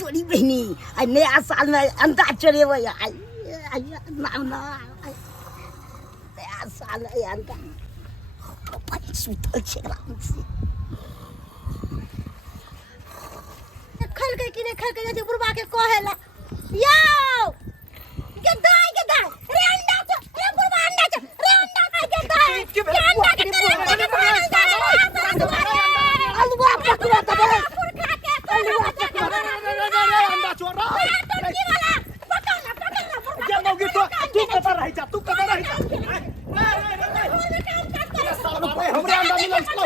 तोरी बहनी नया साल में अंडा चढ़े वो नाम ना नया साल अंडा सुतल छे राम से खल के कि नहीं खल के जे बुढ़वा के कहेला यो गदाई रे अंडा छ रे बुढ़वा अंडा छ रे अंडा का गदाई के अंडा के अलवा पकड़ा त बोले अंडा चोरा टंकी वाला पकड़ ना मौगी तो तू कता रही जा हमरा अंडा मिलल छलो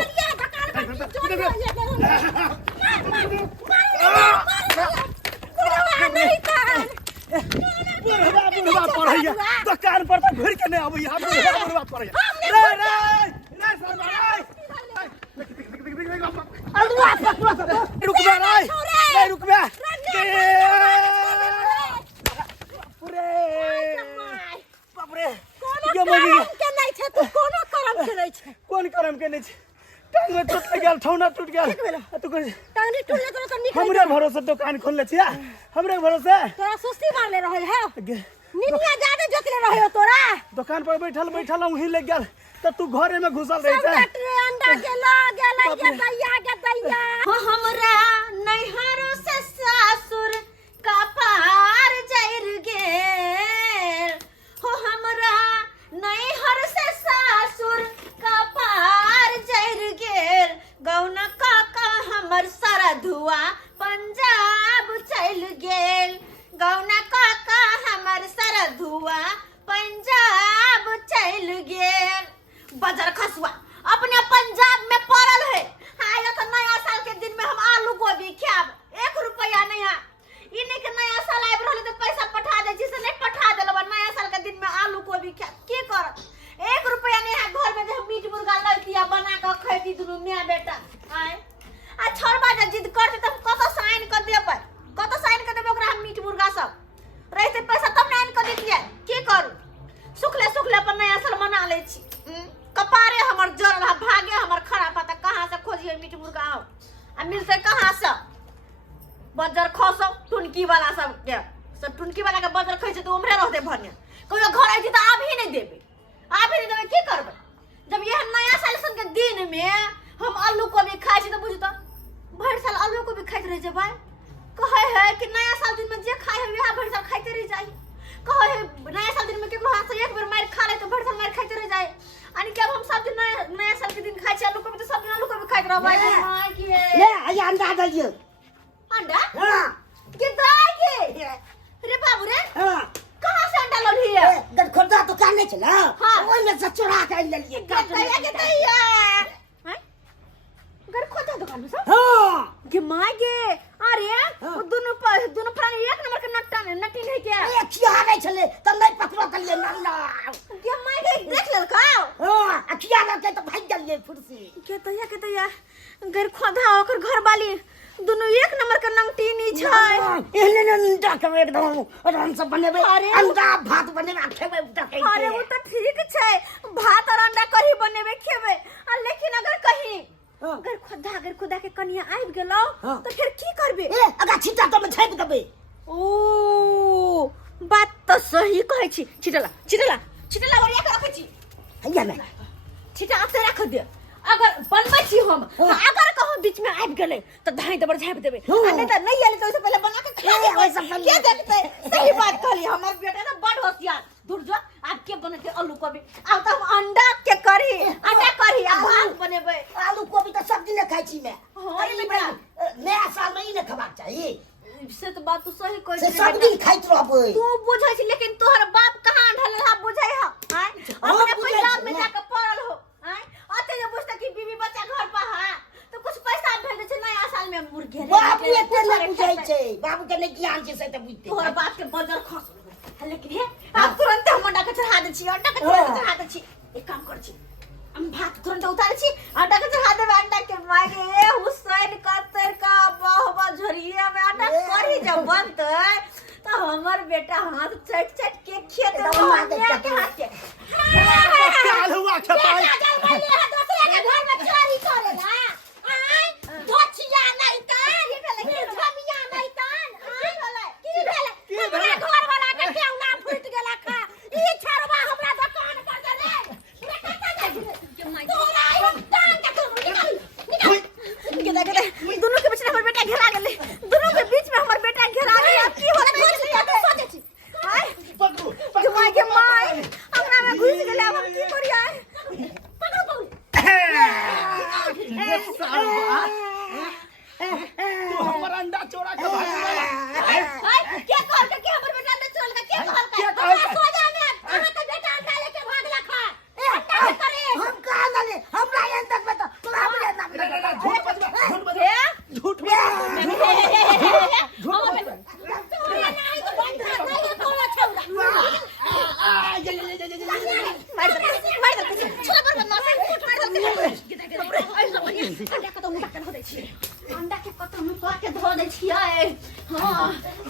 बुढ़वा पढ़ैया दुकान पर तो घुर के नहीं आबैया बुढ़वा पढ़ैया रे अलवा पकड़ा रुकबे रे रुकबे बाप रे ये मौगी के नहीं छ तू कोनो करम के नहीं छ कोन करम के नहीं छ टांग में टूट गेल ठौना टूट गेल तू टांग नहीं टूटले तो निकल हमरे भरोसे दुकान खोलले छिया हमरे भरोसे तोरा सुस्ती मारले रहल है निनिया ज्यादा जोतले रहयो तोरा दुकान पर बैठल वही लग गेल त तू घरे में घुसल रही छै अंडा के गेल के दैया हो हमरा नैहरो से सासुर का पार जैर गेल हो हमरा नैहर से सासुर का पार जैर गेल गौना काका हमर सारा धुआ पंजाब चल गेल गौना काका हमर सारा धुआ पंजाब चल गेल बाजार खसुआ अपने पंजाब में पड़ल है आया तो नया साल के दिन में हम आलू गोभी खाब 1 रुपया नहीं इन्हीं के नया साल आबि रहल तो पैसा पठा दे जिसे नहीं पठा देलबा नया साल के दिन में आलू गोभी खाब की कर 1 रुपया नहीं है घर में जो मीट मुर्गा लड़किया बना के खैती दुनु मियां बेटा आय आ छोड़बा जे जिद करते त कत साइन कर देबै ओकरा हम मीट मुर्गा सब रहते पैसा तब ना आइन कर देतिए की करू सुखले पर नया साल मना ले छी कपारे हमर जरल भागे हमर खराब पता कहां से खोजिए मीट मुर्गा आओ आ मिलते कहां से बजर खसो टुनकी वाला सब टुनकी वाला के बजर खै छै तो उमरे रहते भनिया कहियो घर आई त आब ही नहीं देबे की करबै जब यह नया साल सन के दिन में हम आलू कोबी खाइ छी त बुझ त भर साल आलू कोबी खाइत रह जेबै कहे है कि नया साल दिन में जे खाइ है वह भर साल खाइते रह जाई कहे है नया साल दिन में केकरो हाथ से एक बेर मार खा ले तो भर साल मार खाइते रह जाए अनि के अब हम सब दिन नया साल के दिन खाइ छी आलू कोबी तो सब दिन आलू कोबी खाइत रहबै माय के ले आइ अंडा दइयो अंडा हां के दाई के रे बाबू रे हां कहां से अंडा लली है गद खोदा दुकान नहीं चला हां ओइ में से चोरा के ले लिए के दैया हैं गद खोदा दुकान में सब हां के माय के अरे वो दोनों प्राणी एक नंबर के नटी है क्या ए खिया नहीं चले त नहीं पकड़ा कलिए नल्ला के माय के देख लेल का हां अखिया न के त भाग गेलिए फुर्सी के दैया घर खोदा ओकर घर वाली दोनों एक नंबर के नंगटीनी छै एहने अंडा के एकदम आराम से बनेबे अंडा भात बनेबे खेबे उठके अरे वो त ठीक छै भात और अंडा कढ़ी बनेबे खेबे लेकिन अगर कहीं अगर खुदा के कनिया आबि गेलो तो फिर की करबे अगर छिटा तो में झाइप देबे ओ बात तो सही कहै छी छिटला ओरिया के रखै छी हैया में छिटा आते रख दे अगर बनबै छी हम अगर कहो बीच में आबि गेले तो धाई दबर झाइप देबे नहीं त नहीं आले तो उससे पहले बना के खा ले ओइ सब के देखते सही बात कहली हमर बेटा ना बड़ होशियार दूर जो आप के बनते आलू कोबी अब तो हम अंडा कढ़ी आ भात बनेबे आलू कोबी तो सब दिन खाइ छी मैं नया साल में ही न खबाक चाहिए से तो बात तो सही कहै छै सब दिन खाइत रहबै तू बुझै छी लेकिन तोहर बाप कहां ढलल हा बुझै हा अपने पंजाब में जाके पड़ल हो आते जे बुझता कि बीवी बच्चा घर पर है तो कुछ पैसा भेज दे छै नया साल में मुर्गी बाप एते न बुझै छै बाबू के नहीं ज्ञान छै से त बुझते तोहर बाप के बजर खस लेकिन हे आप तुरंत हम अंडा के चढ़ा दे छी एक काम कर छी हम भात तुरंत उतार छी अंडा के चढ़ा देबे अंडा के मागे हुसैन कतर का बहुबा झरिया में अंडा करी जब बनते तो हमर बेटा हाथ चट के खेत में के हाथ के चाल हुआ छपाई दूसरे के घर में चोरी करेगा दो छिया नहीं तान ये लगे झमिया नहीं तान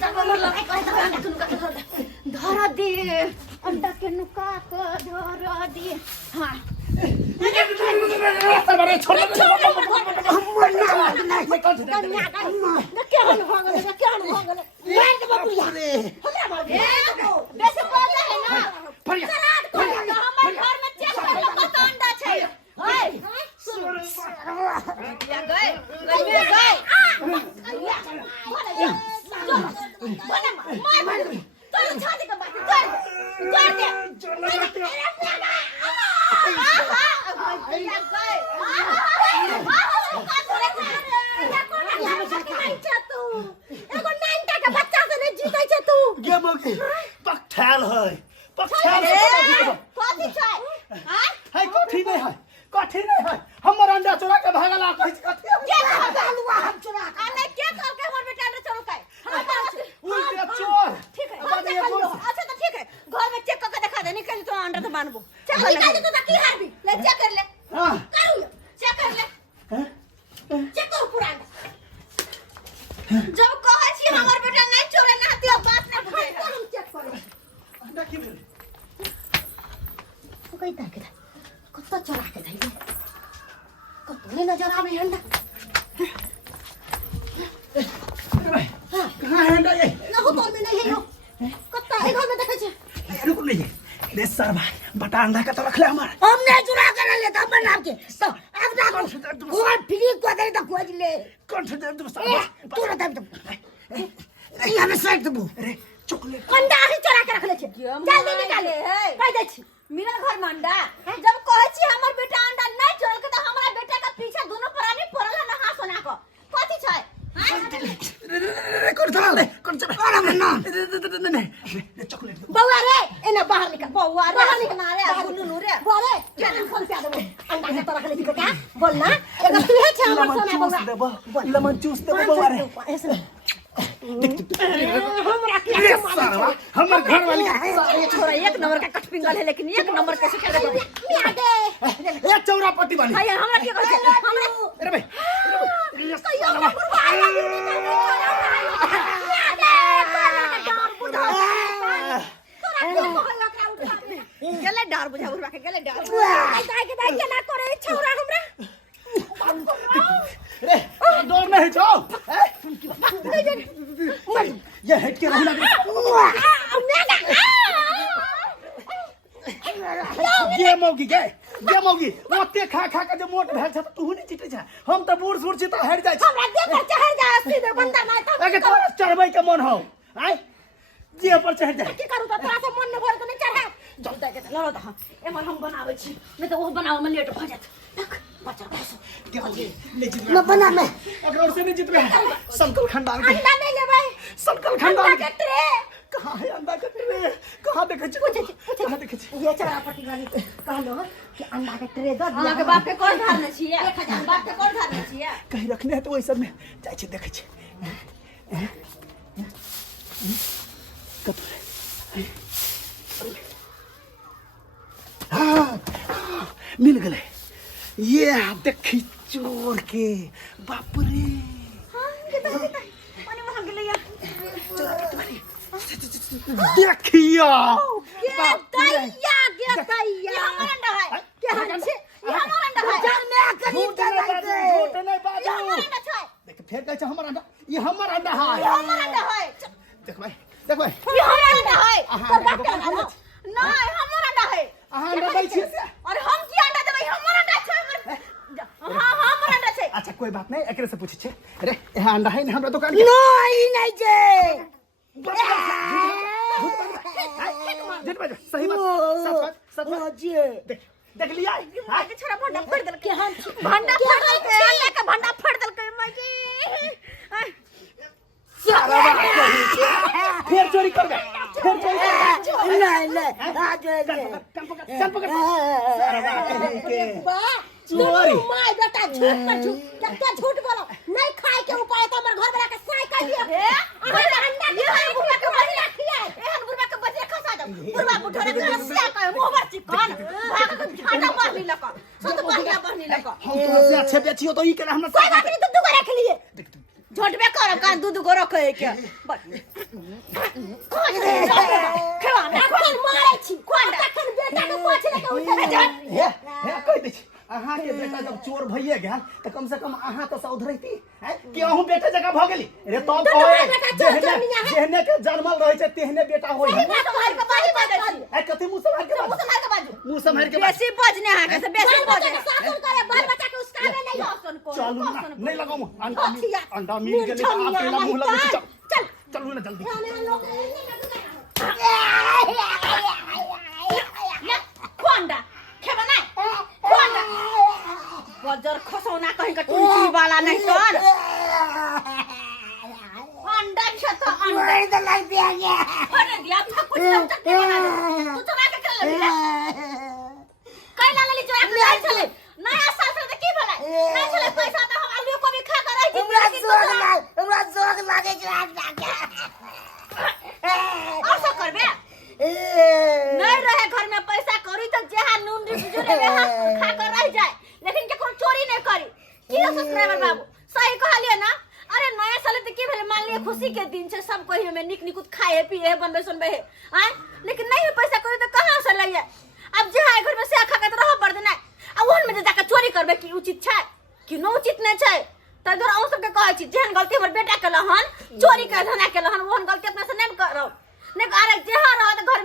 जब लड़ाई करे तो अंडा के नुका धरा दे अंडा के नुका को धरा दे हां अरे छोड़ हमर ना नहीं कन्या का क्या हो गया क्या हो गया मार दे बाबू रे हमरा मार दे वैसे बोल है ना कराट को हमर घर में चेक कर लो कत अंडा छै ओए या गए बोले मार तो छाती का बात कर दे पकठाल है पकठाल कथी छै है कथी नहीं है कथी नहीं है हमर अंडा चोरा के भागल आ कहि कथी के कहलुआ हम चोरा अने के कहल के हमर बेटा अंडा चोरा के उल्टे चोर ठीक है अच्छा तो ठीक है घर में चेक करके दिखा दे निकल तो अंडा तो बांधबो चेक निकाल दे तो की हारबी ले चेक कर ले हां करू चेक कर ले हैं चेक कर पूरा जब कहै छी हमर बेटा नहीं चोरे ना हती बात ना बुझे हम चेक करे अंडा की भेल तो कई तरह के कत्ता चोरा के धइले कत्तो ने नजर आवे अंडा कहां है अंडा ये ना हो तोर में नहीं है कत्ता ए घर में देखे छे रुक नहीं रे सरवा बटा अंडा का तो रख ले हमार हमने चुरा कर ले त हमर नाम के तो अब ना वो फ्री को दे तो खोज ले कौन से दे सब तू ना दे ये हमें सेट दबो अरे चॉकलेट अंडा ही चोरा के रखले छे जल्दी निकाले कह दे छी मेरा घर में अंडा जब कहै छी हमर बेटा अंडा नहीं चोर के तो हमरा बेटा का पीछे दोनों प्राणी पड़ल ना हां सोना को कथि छै कौन से अरे ना नहीं चॉकलेट बौआ रे एने बाहर निकल बौआ रे बाहर निकल ना रे गुन्नू रे बोले केन फोन पे देबो अंडा के तरह ले बेटा बोल ना एगो तू है छ हमर सोना बौआ लेमन जूस दे बौआ रे ऐसे हमरा के हमर घर वाली छोरा एक नंबर का कटपिंगल है लेकिन एक नंबर के से करे मिया दे एक चौरापट्टी वाली हाय हमरा के कहै छै हमरा अरे भाई गले डर बुझा बुझा के गले डर काहे के भाई केना करे छोरा हमरा रे डर नहीं छो ये हट के रहना ये मौगी ओते खा के जे मोट भेल छ तू नहीं चिटे छ हम त बूढ़ सूढ़ छी त हट जाय छ हमरा देह पर चढ़ जा सीधे बंदा ना त अगे तोरा चढ़बै के मन हो आय जे पर चढ़ जाय की करू त तोरा से मन न भर त नहीं चढ़ा जल्दी के लड़ो त एमन हम बनाबै छी नहीं त वो बनावे में लेट भ जात देख बच्चा बस न बना मैं अगर से नहीं जीत रहा संकल खंडान के अंडा नहीं ले भाई संकल खंडान के ट्रे कहां है अंडा का ट्रे कहां देखे छ कहां देखे छ ये चरापट्टी वाली कहलो कि अंडा के ट्रे दे दिया के बाप के कोन धारने छिए 1000 बाप के कोन धारने छिए कहीं रखने है तो वही सब में जाय छ देखे छ कब हां मिल गए ये आप देखी चोर के बाप रे हां कितना पानी में हम गले देखिया ये दैया हमर अंडा है क्या हम छे ये हमर अंडा है जान में करीब झूठ नहीं बाजू हमर अंडा छै देख फेर कहै छ हमर अंडा ये हमर अंडा है ये हमर अंडा है देख भाई ये हमर अंडा है पर बात कर नहीं हमर अंडा है अहां अंडा दै छी अरे हम की अंडा देबै हमर अंडा छै हमर हां हमर अंडा छै अच्छा कोई बात नहीं एकरे से पूछे छे अरे यहाँ अंडा है ना हमरा दुकान के नहीं जे झूठ बात सही बात सच बात जे देख लिया मां के छोरा भंडा फोड़ देल के हम भंडा फोड़ देल के अंडा के भंडा फोड़ देल के मां की सारा बात फिर चोरी कर गए फिर चोरी कर नहीं आज चल पकड़ सारा बात के चोरी माय बेटा झूठ पर झूठ कितना झूठ बोलो नहीं खाए के उपाय तो हमर घर वाला के साई कर दिया अरे अंडा ये है बुढ़ा के बजरा खिया एहन बुढ़ा के बजरा खसा दो बुढ़ा बुढ़ा के रसिया के मुंह पर चिकन भाग के छाटा मार ली लका सत बढ़िया बहनी लका हम तो से अच्छे बेचियो तो ई करे हमरा कोई बात नहीं तू को रख लिए झोटबे करब का दूध गो रखे के खेवा में कोन मारै छी कोन तखन बेटा के पाछ लेके उठे जा हे कह दे छी अहाँ के बेटा जब चोर भइए गेल त कम से कम अहाँ त सौधरैती हैं कि अहूँ बेटा जगह भ गेली रे तब कहे जेहने के जन्मल रहै छै तेहने बेटा होय है संभाल के बाजी बाजै छी ए कथि मुंह संभाल के बाजू मुंह संभाल के बेसी बजने अहाँ के से बेसी बजे शासन करे बाल बच्चा के उसकाबे नहीं हसन को चलू ना नहीं लगाऊ अंडा मीट के लिए आप पहला मुंह लगे चल चलू ना जल्दी कोंडा खेबा नहीं कोंडा बजर खसौना कहीं का टुंची वाला नहीं तोर अंडा छत अंडा तो लग दिया अरे दिया था कुछ तक के बना तू चला के कर ले कई ला ले जो एक चले नया साल से की भला नहीं चले पैसा तो हम आलू को भी खा कर आई हमरा जोग लागे जो आज ऐसा करबे नहीं रहे घर में पैसा करी तो जहां नून जुड़े खा कर रह जाए लेकिन के कोनो चोरी नहीं करी की सब्सक्राइबर बाबू सही कहलिए ना अरे नया साल त की भेले मान लिए खुशी के दिन छे सब कहियो में निक निकुत खाए पिए बनबे सुनबे है आय लेकिन नहीं पैसा करी तो कहां से लइए अब जे है घर में से खा के रह पड़ देना आ ओहन में जाके चोरी करबे की उचित छै कि न उचित नहीं छै त इधर औ सब के कहै छी जेहन गलती हमर बेटा केलहन चोरी के धना केलहन ओहन गलती अपना से नहीं करो नहीं अरे जे रह घर